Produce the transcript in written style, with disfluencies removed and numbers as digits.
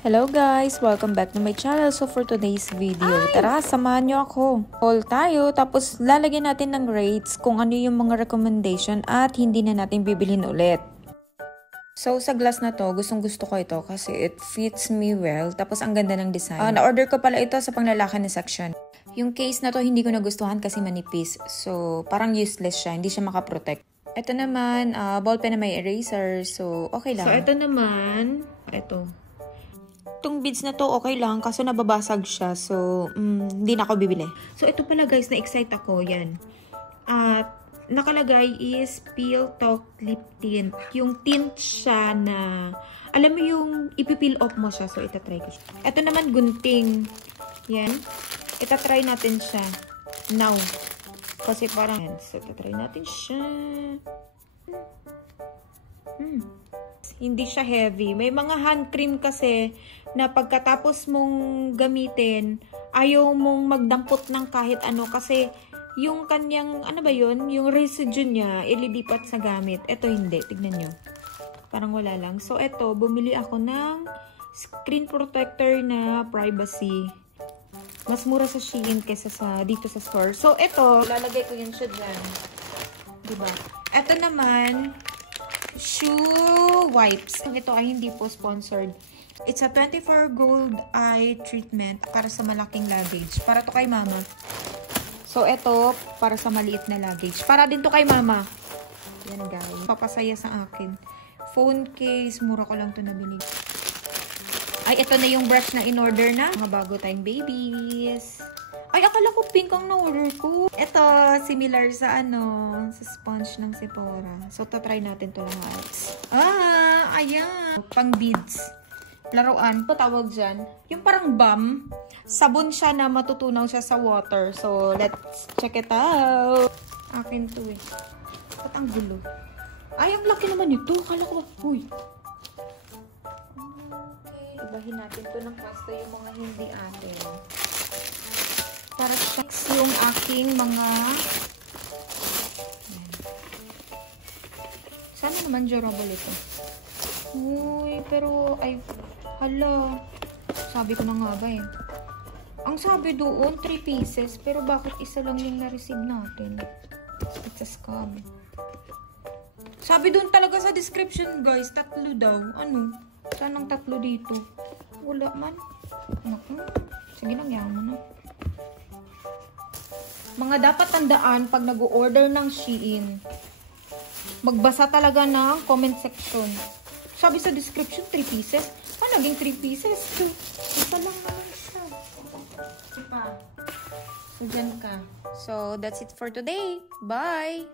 Hello guys! Welcome back to my channel. So for today's video, tara, samahan nyo ako. Haul tayo, tapos lalagyan natin ng rates kung ano yung mga recommendation at hindi na natin bibilhin ulit. So sa glass na to, gustong gusto ko ito kasi it fits me well. Tapos ang ganda ng design. Na-order ko pala ito sa panglalaki na section. Yung case na to hindi ko nagustuhan kasi manipis. So parang useless siya, hindi siya makaprotect. Ito naman, ballpen na may eraser. So okay lang. So ito naman, ito. Itong beads na to okay lang kaso nababasag siya. So, hindi na ako bibili. So, ito pala guys, na-excite ako. Yan. At, nakalagay is Peel Talk Lip Tint. Yung tint siya na, alam mo yung ipipeel off mo siya. So, itatry ko siya. Ito naman gunting. Yan. Itatry natin siya. Now. Kasi parang, yan. So, itatry natin siya. Hindi siya heavy. May mga hand cream kasi na pagkatapos mong gamitin, ayaw mong magdampot ng kahit ano kasi yung kanyang, ano ba yun? Yung residue niya, ililipat sa gamit. Ito hindi. Tignan nyo. Parang wala lang. So, ito, bumili ako ng screen protector na privacy. Mas mura sa Shein kaysa sa, dito sa store. So, ito, lalagay ko yun siya dyan. Diba? Ito naman, shoe wipes. Ito ay hindi po sponsored. It's a 24 gold eye treatment para sa malaking luggage. Para to kay mama. So, ito para sa maliit na luggage. Para din to kay mama. Yan guys. Papasaya sa akin. Phone case. Mura ko lang to nabili. Ay, ito na yung brush na in-order na. Mga bago tayong babies. Ay, akala ko pink ang na-order ko. Ito, similar sa sa sponge ng Sephora. So, tatry natin to lahat. Ayan. Pang beads. Laruan. Patawag dyan. Yung parang balm. Sabon siya na matutunaw siya sa water. So, let's check it out. Akin to eh. Ba't ang gulo? Ay, ang laki naman ito. Akala ko, huy. Okay. Ibahin natin to ng pasta yung mga hindi atin. Para checks yung aking mga sana naman durable ito. Uy, pero ay hala. Sabi ko na nga ba eh. Ang sabi doon 3 pieces pero bakit isa lang yung na-receive natin? It's a scam. Sabi doon talaga sa description guys, 3 daw. Ano? Sanang 3 dito. Wala man. Naku. Sige lang, yaman mo na. Mga dapat tandaan pag nag-order ng Shein, magbasa talaga ng comment section. Sabi sa description, 3 pieces. Naging 3 pieces? Isa lang naman siya. Diba? So, dyan ka. So, that's it for today. Bye!